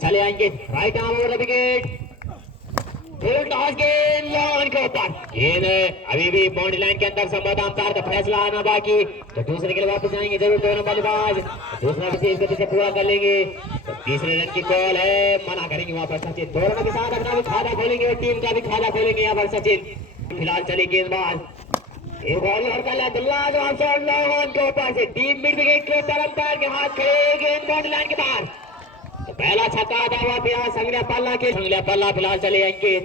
चले आएंगे right arm over the wicket, full toss गेंद लॉन के ऊपर, गेंद अभी भी बाउंड्री लाइन के अंदर, संभवतः अंपायर का फैसला आना बाकी, तो दूसरे के लिए वापस आएंगे जरूर दोनों बल्लेबाज, दूसरा विशेष गति से पूरा कर लेंगे, तो तीसरे रन की कॉल है, मना करेंगे वहां पर सचिन, दोनों के साथ अपना भी खाता खोलेंगे, टीम का भी खाता खोलेंगे यहाँ पर सचिन, फिलहाल चले गेंदबाज, एक बॉल और कर लॉन के ऊपर से डीप मिड विकेट के ऊपर, अंपायर के हाथ खड़े, गेंद बाउंड्री लाइन के बाहर, तो पहला छक्का आता हुआ फिलहाल संगलिया पल्ला फिलहाल चले अंकित,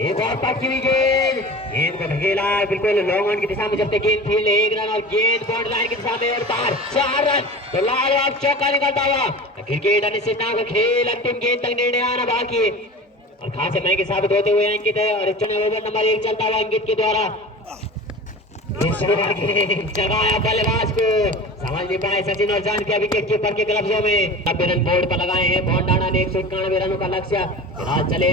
एक और पक्की हुई गेंद को ढकेला बिल्कुल लॉन्ग ऑन की दिशा में, जब तक गेंद फील्ड, एक रन और गेंद बाउंड्री लाइन की दिशा में और बाहर, 4 रन, तो लाजवाब चौका निकलता हुआ, क्रिकेट अनिश्चितता का खेल, अंतिम गेंद तक निर्णय आना बाकी है, और खास महंगे साबित होते हुए अंकित है, और ओवर नंबर 1 चलता हुआ अंकित के द्वारा, जगाया बल्लेबाज को, समझ नहीं पाए सचिन और जान के विकेट कीपर के ग्लव्सों में, अब रन बोर्ड पर लगाए हैं, बॉन्डाना ने 191 रनों का लक्ष्य, फिलहाल चले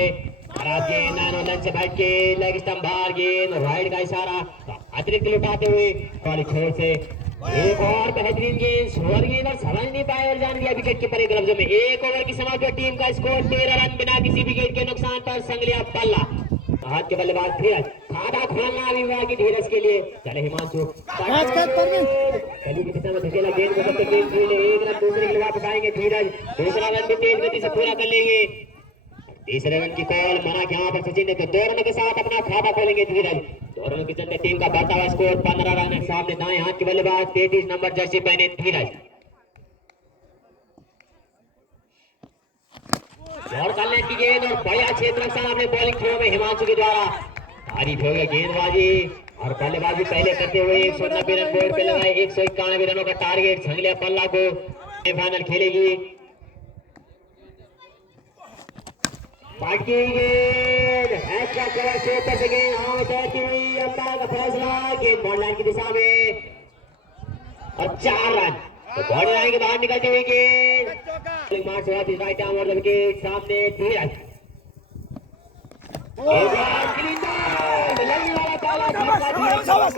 खराब गेंद, रन से बैठ के लेग स्टंप बाहर, गेंद राइट का इशारा, अतिरिक्त लुटाते हुए कॉली छोर से एक और बेहतरीन गेंद, स्वर गेंद और समझ नहीं पाए और जान गया विकेट कीपर के ग्लव्सों में, एक ओवर की समाप्ति, टीम का स्कोर 13 रन बिना किसी विकेट के नुकसान पर संगलिया पल्ला, हाथ के बल्लेबाज धीरज, खाता खोलना अभी हुआ कि धीरज के लिए, चले हिमांशु गली की दिशा में धकेला गेंद को, सबसे गेंद फील्ड, एक रन दूसरे के लिए वापस आएंगे धीरज, दूसरा रन भी तेज गति से पूरा कर लेंगे, तीसरे रन की कॉल मना के यहाँ पर सचिन ने, तो 2 रनों के साथ अपना खाता खोलेंगे धीरज, 2 रनों के चलते टीम का बढ़ता हुआ स्कोर 15 रन है, सामने दाएं हाथ के बल्लेबाज 33 नंबर जर्सी पहने धीरज, और करने की गेंद और बढ़िया क्षेत्र रक्षण अपने बॉलिंग थ्रो में हिमांशु के द्वारा, तारीफ हो गई गेंदबाजी और बल्लेबाजी पहले करते हुए 190 रन बोर्ड पे लगाए, 191 रनों का टारगेट, संगलिया पल्ला को फाइनल खेलेगी, एक्स्ट्रा कवर से ऊपर से गेंद हवा तैरती हुई, अंपायर का फैसला, गेंद बॉल लाइन की दिशा में और 4 रन, तो बॉडी लाइन के बाहर निकलती हुई गेंद मार्च राइट आर्म और विकेट, सामने धीरज,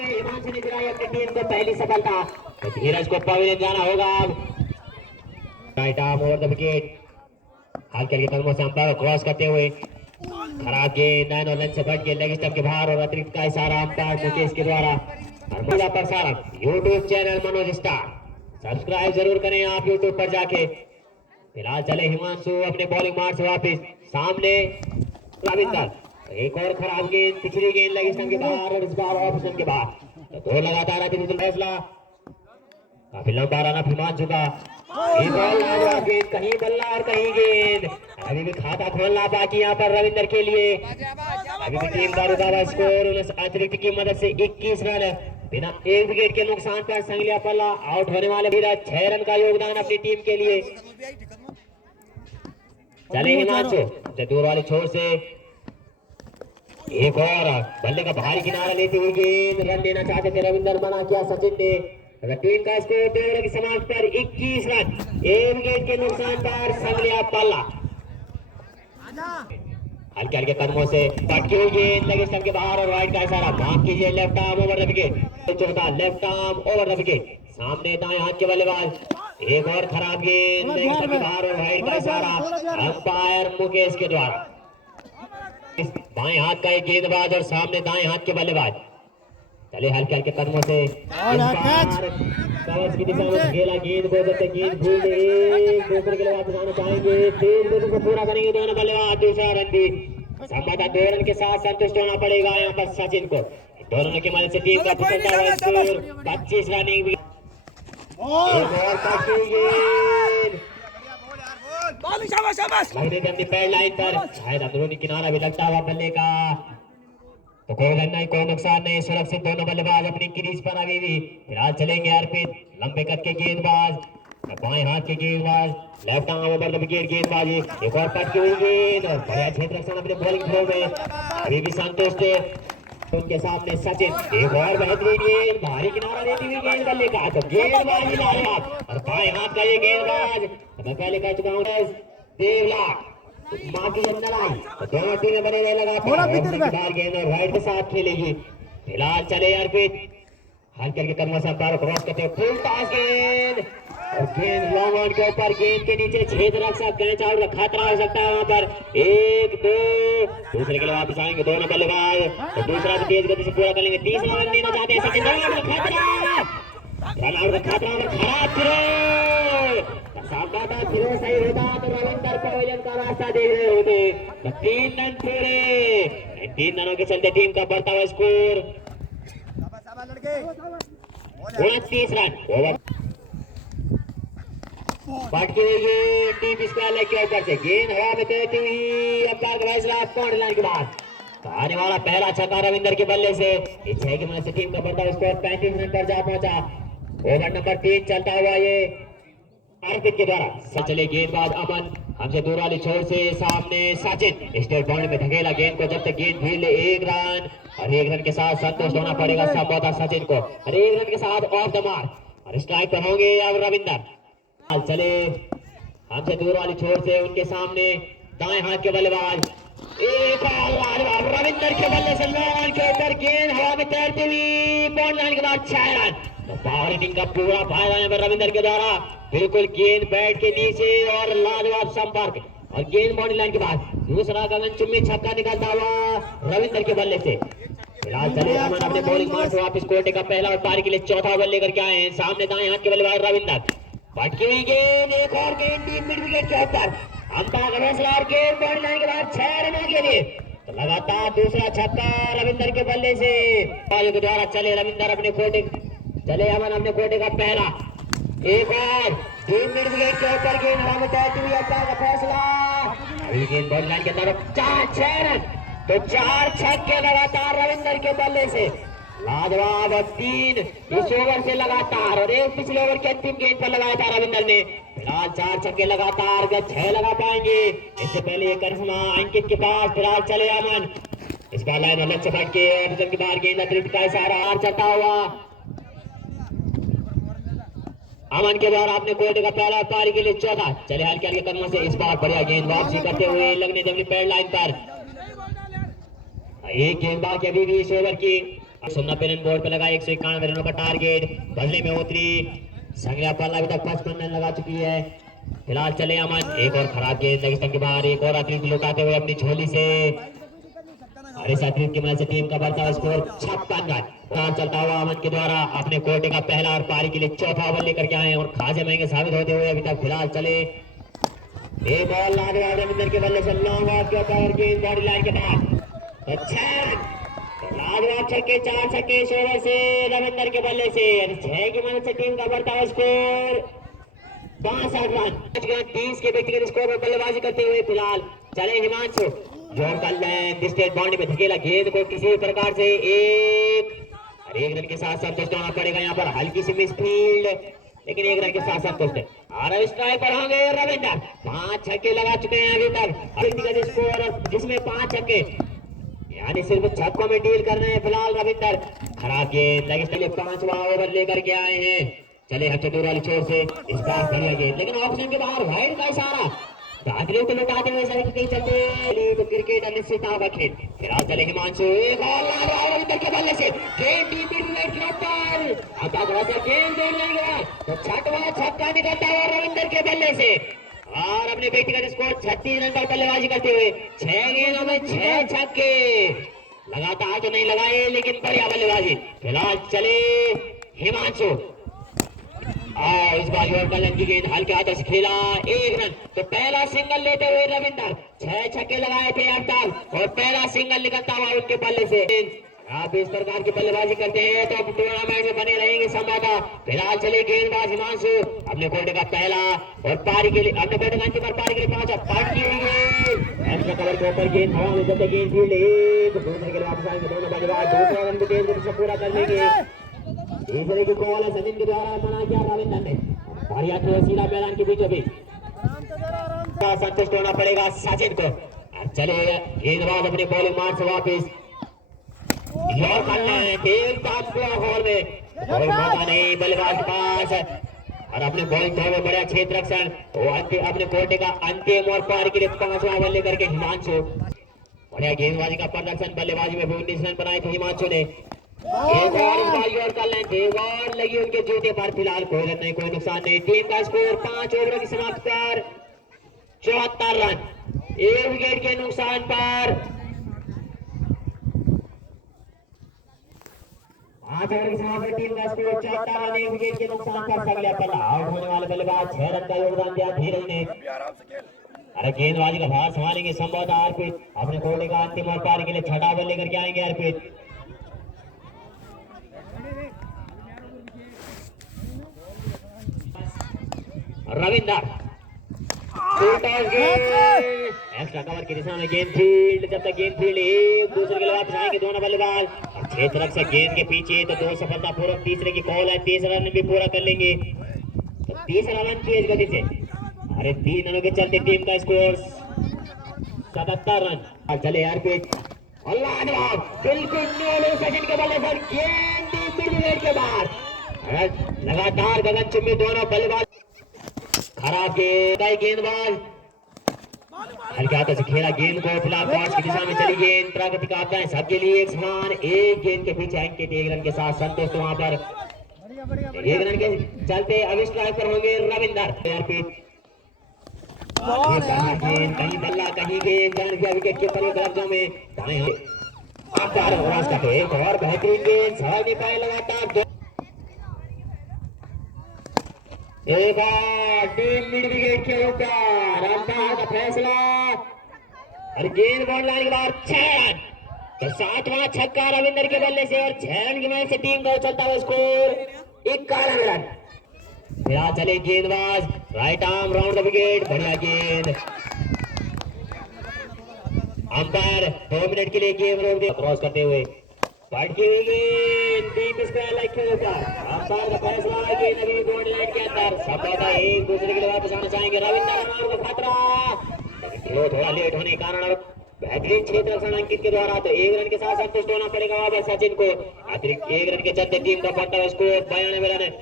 हिमांशु ने दिलाई अपनी टीम को पहली सफलता, तो धीरज को पवेलियन जाना होगा अब, राइट आर्म और द विकेट, हाल के कदमों से अंपायर क्रॉस करते हुए, खराब गेंद, 9 और रन से बढ़ के लेग स्टंप के बाहर, और अतिरिक्त का इशारा अंपायर मुकेश के द्वारा, और प्रसारण YouTube channel Manoj star, subscribe जरूर करें आप यूट्यूब पर जाके, फिलहाल चले हिमांशु अपने बॉलिंग मार्च वापिस, सामने रविंदर, एक और खराब गेंद, पिछली गेंद लेग स्टंप के बाहर और इस बार ऑप्शन के बाहर, तो 2 लगातार अतिरिक्त फैसला, काफी लंबा रन अब हिमांशु का, गेंद कहीं बल्ला और कहीं गेंद, अभी भी खाता खोलना बाकी यहाँ पर रविंदर के लिए, अभी भी टीम का रुका हुआ स्कोर अतिरिक्त की मदद से 21 रन बिना एक विकेट के नुकसान पर संगलिया पल्ला आउट होने वाले धीरज, 6 रन का योगदान अपनी टीम के लिए, चले हिमांशु दूर वाली छोर से एक और बल्ले का भारी किनारा लेते हुए गेंद, रन लेना चाहते थे रविंदर, मना किया सचिन ने, टीम का स्कोर 13 की समाप्ति पर 21 रन, एक विकेट के नुकसान पर संगलिया पल्ला, हल्के हल्के कदमों से पटकी हुई गेंद लेग स्टंप के बाहर और वाइड का इशारा, माफ कीजिए left arm over the wicket, चौथा left arm over the wicket, सामने दाएं हाथ के बल्लेबाज, एक और खराब गेंद लेग स्टंप के बाहर और वाइड का इशारा अंपायर मुकेश के द्वारा, बाएं हाथ का एक गेंदबाज और सामने दाएं हाथ के बल्लेबाज, चले हल्के हल्के कदमों से कवच की दिशा में खेला गेंद को, जब तक गेंद भूल एक दूसरे के लिए वापस आना चाहेंगे, तेज गेंद को पूरा करेंगे दोनों बल्लेबाज, दूसरा रन भी संभवतः 2 रन के साथ संतुष्ट होना पड़ेगा यहाँ पर सचिन को, दोनों की मदद से टीम का फिसलता हुआ स्कोर 25 रन, एक और पैड लाइन पर शायद अंदरूनी किनारा भी लगता हुआ बल्ले का, तो कोई रन नहीं, कोई नुकसान नहीं, सुरक्षित दोनों बल्लेबाज अपनी क्रीज पर अभी भी, फिलहाल चलेंगे अर्पित, लंबे कद के गेंदबाज, बाएं हाथ के गेंदबाज, left arm over the wicket गेंदबाजी, एक और पटकी हुई गेंद और बढ़िया क्षेत्र रक्षण अपने बॉलिंग थ्रो में, अभी भी संतुष्ट है, उनके सामने सचिन, एक और बेहतरीन गेंद, भारी किनारा देती हुई गेंद बल्ले का, तो गेंदबाजी लाजवाब और बाएं हाथ का ये गेंदबाज, मैं पहले कह चुका हूँ देवला माँ की जंगलाई, तो दोनों टीमें बने हुए लगातार गेंद और राइट के साथ खेलेगी, फिलहाल चले अर्पित, हल्के हल्के कदमों से अंपायर क्रॉस करते हुए फुल टॉस गेंद और गेंद लॉन्ग ऑन के ऊपर, गेंद के नीचे छेद रख सकते हैं, चारों का खतरा हो सकता है वहां पर। 1-2 दूसरे के लिए वापस आएंगे दोनों बल्लेबाज, तो दूसरा भी तेज गति से पूरा कर लेंगे। तीसरा रन देना चाहते हैं सचिन, खतरा रन आउट का खतरा और खराब थ्रो, सामना थ्रो सही होता तो रविंदर पवेलियन का रास्ता देख रहे होते। तो 3 रन पूरे, 3 रनों के चलते टीम का बढ़ता हुआ स्कोर 29 रन। ओवर पटकी हुई टीम स्क्वायर लेग के ऊपर से गेंद हवा में तैरती हुई, अंपायर का फैसला बाउंड्री लाइन के बाद। तो आने वाला पहला छक्का रविंदर के बल्ले से 6 की मदद से टीम का बढ़ता हुआ स्कोर 35 रन पर जा पहुंचा। ओवर नंबर 3 चलता हुआ ये अर्पित के द्वारा। चले गेंदबाज अमन, हमसे दूर वाली छोर से सामने सचिन, स्टेट बाउंड्री में धकेला गेंद को, जब तक गेंद भीड़ ले 1 रन, और 1 रन के साथ संतुष्ट होना पड़ेगा संभवतः सचिन को, और 1 रन के साथ ऑफ द मार्क और स्ट्राइक पर होंगे अब रविंदर। चले हमसे दूर वाली छोर से उनके सामने दाएं हाथ के बल्लेबाज, एक और रविंदर के बल्ले से लॉन्ग के ऊपर गेंद हवा में तैरती हुई, बाउंड्री लाइन के बाद 6 रन। तो पावर हिटिंग का पूरा फायदा है रविंदर के द्वारा, बिल्कुल गेंद बैट के नीचे और लाजवाब संपर्क, और गेंद बाउंड्री लाइन के बाद दूसरा गगनचुंबी छक्का निकलता हुआ रविंदर के बल्ले से। फिलहाल चले अमन अपने बॉलिंग मार्ग से वापस कोटे का पहला और पारी के लिए चौथा बल्ले लेकर के आए हैं। सामने दाएं हाथ के बल्लेबाज रविंदर, भटकी हुई गेंद, एक और गेंद डीप मिड विकेट के ऊपर, अंपायर का फैसला और गेंद बाउंड्री लाइन के बाद 6 रनों के लिए। तो लगातार दूसरा छक्का रविंदर के बल्ले से के द्वारा। चले रविंदर अपने कोटे, चले अमन अपने कोटे का पहला, एक और डीप मिड विकेट के ऊपर गेंद हवा में तैरती हुई, अंपायर का फैसला, अभी गेंद बाउंड्री लाइन के तरफ 4-6 रन। तो 4 छक्के लगातार रविंदर के बल्ले से, लाजवाब। 3 इस ओवर से लगातार और 1 पिछले ओवर के अंतिम गेंद पर लगाया था रविंदर ने। फिलहाल 4 छक्के लगातार, 6 लगा पाएंगे। इससे पहले ये करिश्मा अंकित के पास। फिलहाल चले अमन, इस बार लाइन लक्ष्य फट के अर्जुन की बार गेंद अतिरिक्त का इशारा हार चलता हुआ अमन के द्वारा अपने कोर्ट का पहला पारी के लिए चौथा। चले हल्के हल्के कदमों से इस बार बढ़िया गेंद वापसी करते हुए लगने जमनी पैड लाइन पर। एक गेंद बाकी अभी भी इस ओवर की। 90 रन बोर्ड पर लगा 191 रनों का टारगेट, बदले में उतरी संज्ञा पल्ला अभी तक 55 रन लगा चुकी है। फिलहाल चले अमन, एक और खराब गेंद लगी के बाहर, एक और अतिरिक्त लुटाते हुए अपनी झोली से, और इस अतिरिक्त की मदद से टीम का बढ़ता हुआ स्कोर 56 रन। चलता हुआ अमन के द्वारा अपने कोटे का पहला और पारी के लिए चौथा ओवर लेकर के आए और खासे महंगे साबित होते हुए अभी तक। फिलहाल चले एक बॉल लागे रविंदर के बल्ले से लॉन्ग ऑफ के ऊपर गेंद बॉडी लाइन के बाद, तो 6 रन। लाजवाब छक्के, 4 छक्के इस ओवर से रविंदर के बल्ले से, 6 की मदद से टीम का बढ़ता हुआ स्कोर 62 रन। 30 के व्यक्तिगत स्कोर पर बल्लेबाजी करते हुए फिलहाल चले हिमांशु, जोर कर लें स्टेट बाउंड्री में धकेला गेंद को किसी प्रकार से एक रन के साथ संतुष्ट होना पड़ेगा। यहाँ पर हल्की सी मिसफील्ड, लेकिन 1 रन के साथ संतुष्ट है। और स्ट्राइक पर होंगे रविंदर, 5 छक्के लगा चुके हैं अभी तक व्यक्तिगत स्कोर, जिसमें 5 छक्के, यानी सिर्फ छक्कों में डील कर रहे हैं फिलहाल रविंदर। खराब गेंद लगे, चलिए 5वां ओवर लेकर के आए हैं। चले हथेली वाली छोर से इस बार बढ़िया गेंद, लेकिन ऑप्शन के बाहर वाइड का इशारा, दाखिलों को लुटाते हुए सड़क कहीं चलते तो क्रिकेट अनिश्चितता का खेल। फिलहाल चले हिमांशु, एक और रविंदर के बल्ले से गेंद डीप मिड के ऊपर, गेंद दौड़ लेंगे तो 6वां छक्का निकलता है रविंदर के बल्ले से, और अपने व्यक्तिगत स्कोर 36 रन पर बल्लेबाजी करते हुए 6 गेंदों में 6 छक्के लगातार तो नहीं लगाए, लेकिन बढ़िया बल्लेबाजी। फिलहाल चले हिमांशु, और इस बार योर कलन की गेंद हल्के हाथों से खेला, 1 रन। तो पहला सिंगल लेते हुए रविंदर, 6 छक्के लगाए थे अर्थात, और पहला सिंगल निकलता हुआ उनके बल्ले से। आप इस प्रकार की बल्लेबाजी करते हैं तो अब टूर्नामेंट में बने रहेंगे संभवतः। फिलहाल चले गेंदबाज हिमांशु, अपने कोटे का पहला और पारी के लिए, अपने कोटे का अंतिम और पारी के लिए 5 पार्ट की हुई गेंद, कवर के ऊपर गेंद हवा में, जब गेंद फील्ड एक दूसरे के लिए वापस आएंगे दोनों बल्लेबाज, दूसरे रन को गेंद से पूरा कर लेंगे। तीसरे की बॉल है सचिन के द्वारा मना किया रविंदर ने, बढ़िया थ्रो सीधा मैदान के बीचों बीच, संतुष्ट होना पड़ेगा सचिन को। चले गेंदबाज अपने बॉलिंग मार्ग से वापिस और करना है हॉल में, कोई मौका नहीं बल्लेबाज के पास, और अपने बॉलिंग थ्रो में बड़ा क्षेत्र रक्षण, अपने कोटे का अंतिम और पारी के लिए 5वां बल्ले करके हिमांशु, बढ़िया गेंदबाजी का प्रदर्शन, बल्लेबाजी में 19 रन बनाए थे हिमांशु ने। एक और इस बार और कर लें, एक और लगी उनके जूते पर। फिलहाल कोई रन नहीं, कोई नुकसान नहीं। टीम का स्कोर 5 ओवरों की समाप्ति पर 74 रन, 1 विकेट के नुकसान पर। 5 ओवर की समाप्ति पर टीम का स्कोर 74 रन, 1 विकेट के नुकसान पर। अगले पर आउट होने वाले बल्लेबाज 6 रन का योगदान दिया धीरज ने। अरे गेंदबाजी का भार संभालेंगे संभवतः अर्पित, अपने कोहली का अंतिम और पारी के लिए छठा बल्ले करके आएंगे अर्पित। रविंदर एक्स्ट्रा कवर की दिशा में गेंद फील्ड, जब तक गेंद फील्ड एक दूसरे के लिए वापस आएंगे दोनों बल्लेबाज। अच्छी तरफ से गेंद के पीछे तो 2 सफलता पूर्वक तीसरे की कॉल है, तीसरा रन भी पूरा कर लेंगे तो तीसरा रन तेज गति से। अरे 3 रनों के चलते टीम का स्कोर 77 रन। चले अर्पित, अल्लाह जवाब बिल्कुल सचिन के बल्ले पर गेंद मिड के बाहर। लगातार गगन चुम्बी दोनों बल्लेबाज। खराब गेंदबाज हल्के हाथों से खेला गेंद को, फिलहाल बॉक्स की दिशा में चली गेंद। प्राकृतिक आपदाएं सबके लिए एक समान, एक गेंद के पीछे अंकित 1 रन के साथ संतोष। तो वहां पर 1 रन के चलते अब स्ट्राइक पर होंगे रविंदर। कहीं बल्ला कहीं गेंद जान गया विकेट के ऊपर कब्जों में। एक और बेहतरीन गेंद, सवाल नहीं पाए लगातार। एक और टीम मिड विकेट के ऊपर अंपायर का फैसला और गेंद बॉल लाइन के बाहर 6 रन। तो 7वां छक्का रविंदर के बल्ले से और 6 रन की मदद से टीम का चलता हुआ स्कोर 91 रन। फिर चले गेंदबाज right arm round the wicket, बढ़िया गेंद। अंपायर 2 मिनट के लिए गेम रोक दे, क्रॉस करते हुए पटकी हुई गेंद डीप स्क्वायर लाइन के ऊपर। अंपायर का फैसला है कि नवी बॉडी लाइन के अंदर संभवतः एक दूसरे के लिए वापस आना चाहेंगे। रविंद्र को खतरा, थोड़ा लेट होने के कारण और बेहतरीन क्षेत्र से अंकित के द्वारा तो 1 रन के साथ संतुष्ट होना पड़ेगा वापस सचिन को। अतिरिक्त 1 रन के चलते टीम का बढ़ता स्कोर 92 रन।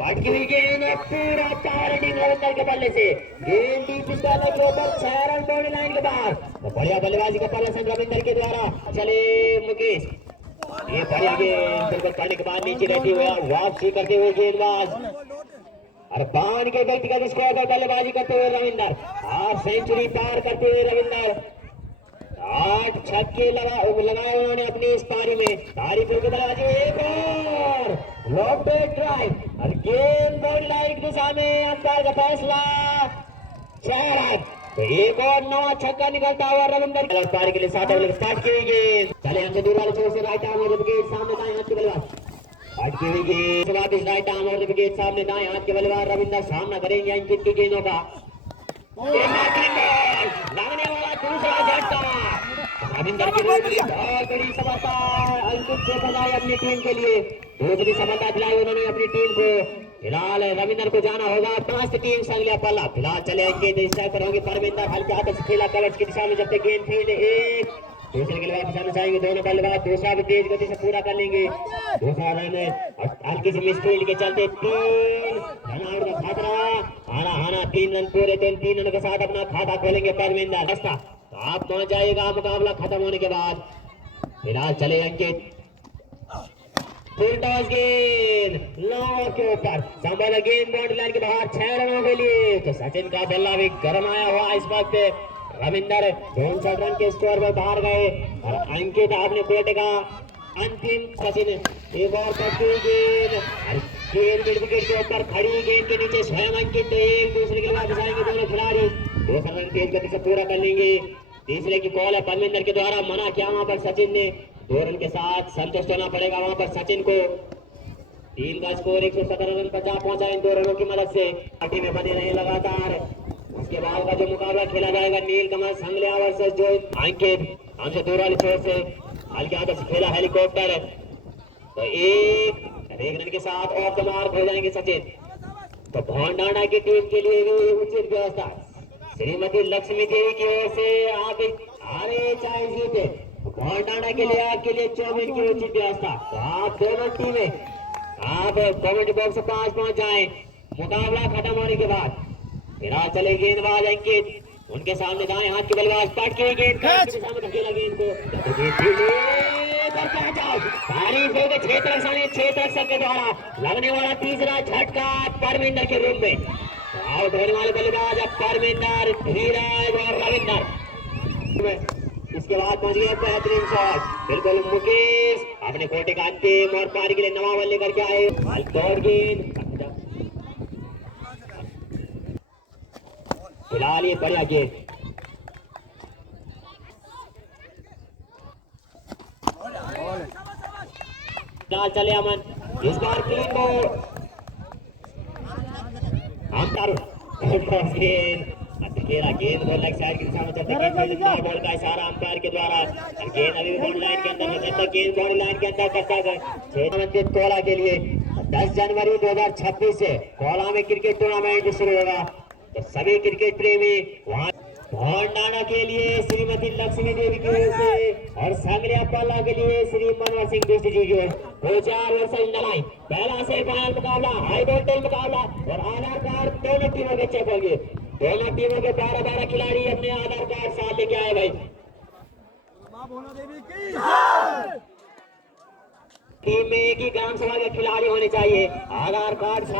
पटकी हुई गेंद पूरा पावर हिटिंग रविंदर के बल्ले से, गेंद डीप स्क्वायर लाइन के ऊपर 6 रन बॉडी लाइन के बाहर। तो बढ़िया बल्लेबाजी का प्रदर्शन रविंदर के द्वारा। चले मुकेश, ये बढ़िया गेंद बिल्कुल पड़ने के बाद नीचे रहती हुई वापसी करते हुए गेंदबाज और बान के व्यक्तिगत स्कोर पर बल्लेबाजी करते हुए रविंदर और सेंचुरी पार करते हुए रविंदर 8 छक्के लगाए उन्होंने अपनी इस पारी में। तारीफ की बल्लेबाजी, एक और लॉन्ग ड्राइव और गेंद बॉडी लाइन की दिशा में। अंपायर का फैसला 6 रन। तो एक और नवा छक्का निकलता हुआ रविंदर पारी के लिए 7 ओवर स्टार्ट की गेंद। चले हमसे दूर वाले छोर से राइट आर्म और विकेट सामने दाएं हाथ के बल्लेबाज पटकी हुई गेंद, वापिस राइट आर्म और विकेट सामने दाएं हाथ के बल्लेबाज रविंदर सामना करेंगे अंकित की गेंदों का। लगने वाला दूसरा झटका रविंदर की बहुत बड़ी सफलता अंकित को बधाई अपनी टीम के लिए। दूसरी सफलता दिलाई उन्होंने अपनी टीम को। फिलहाल रविंदर को जाना होगा 5 टीम संगलिया पल्ला। फिलहाल चले पर होंगे परमिंदर, हल्के हाथों से खेला कवच की दिशा में, जब तक गेंद फील्ड एक दूसरे के लिए वापस चाहेंगे दोनों बल्लेबाज। दूसरा भी तेज गति से पूरा कर लेंगे। दूसरा रन हल्की से मिस फील्ड के चलते 3 रन आउट का खतरा। हाना 3 रन पूरे, तो 3 रनों के साथ अपना खाता खोलेंगे परमिंदर। रास्ता तो आप पहुंच जाएगा मुकाबला खत्म होने के बाद। फिलहाल चले अंकित, फुल टॉस गेंद लॉन्ग के ऊपर, संभाला गेंद बाउंड्री लाइन के बाहर 6 रनों के लिए। तो सचिन का बल्ला भी गर्म आया हुआ इस वक्त। रविंदर 62 रन के स्कोर पर बाहर गए और अंकित आपने कोटे का अंतिम। सचिन एक और गेंद मिड विकेट के ऊपर खड़ी गेंद के नीचे स्वयं अंकित, तो एक दूसरे के लिए वापस आएंगे दोनों खिलाड़ी। 2 रन तेज गति से पूरा कर लेंगे। तीसरे की कॉल है परमिंदर के द्वारा, मना किया वहां पर सचिन ने। 2 रन के साथ संतुष्ट होना पड़ेगा वहां पर सचिन को। टीम का स्कोर 117 रन पर जा पहुंचा इन 2 रनों की मदद से। पार्टी में बने रहे लगातार। उसके बाद का जो मुकाबला खेला जाएगा नीलकमल संगलिया वर्सेस जो अंकित, हमसे दूर वाली छोर से हल्के हाथों से खेला हेलीकॉप्टर, तो एक रन के साथ ऑफ द मार्क हो जाएंगे सचिन। तो भोंडाना की टीम के लिए भी उचित व्यवस्था श्रीमती लक्ष्मी देवी की ओर से आप हारे चाहे जीते, भोंडाना के लिए आपके लिए 24 की उचित व्यवस्था। तो आप दोनों टीमें आप कमेंट बॉक्स से 5 पहुंच जाएं मुकाबला खत्म होने के बाद। फिर चले गेंदबाज अंकित, उनके सामने दाएं हाथ के बल्लेबाज पटकी गेंद धकेला गेंद को तारीफ हो गई छह के द्वारा लगने वाला तीसरा झटका परमिंदर के रूप में। आउट होने वाले बल्लेबाज अब परमिंदर, धीरज और रविंदर। इसके बाद पहुंच गया बेहतरीन शॉट, बिल्कुल मुकेश अपने कोटे का अंतिम और पारी के लिए नवा बल्ले करके आए। दौड़ गेंद फिलहाल ये बढ़िया गेंद, चले अमन, इस बार क्लीन बॉल, गेंद बॉल लेग साइड की दिशा में चलता है, बॉल का इशारा अंपायर के द्वारा। गेंद अभी बॉल लाइन के अंदर, गेंद बॉल लाइन के अंदर करता है। कोला के लिए 10 जनवरी 2026 से कोला में क्रिकेट टूर्नामेंट शुरू होगा, तो सभी क्रिकेट प्रेमी वहां भोंडाना के लिए श्रीमती लक्ष्मी देवी की ओर से और सांगलिया पाला के लिए श्री मनोहर सिंह दोस्ती जी की ओर 2-4 वर्ष लड़ाई, पहला सेमीफाइनल मुकाबला, हाई वोल्टेज मुकाबला और आधार कार्ड दोनों टीमों के चेक होंगे। दोनों टीमों के 12 खिलाड़ी अपने आधार कार्ड साथ लेके आए भाई। टीम में एक ही ग्राम सभा के खिलाड़ी होने चाहिए, आधार कार्ड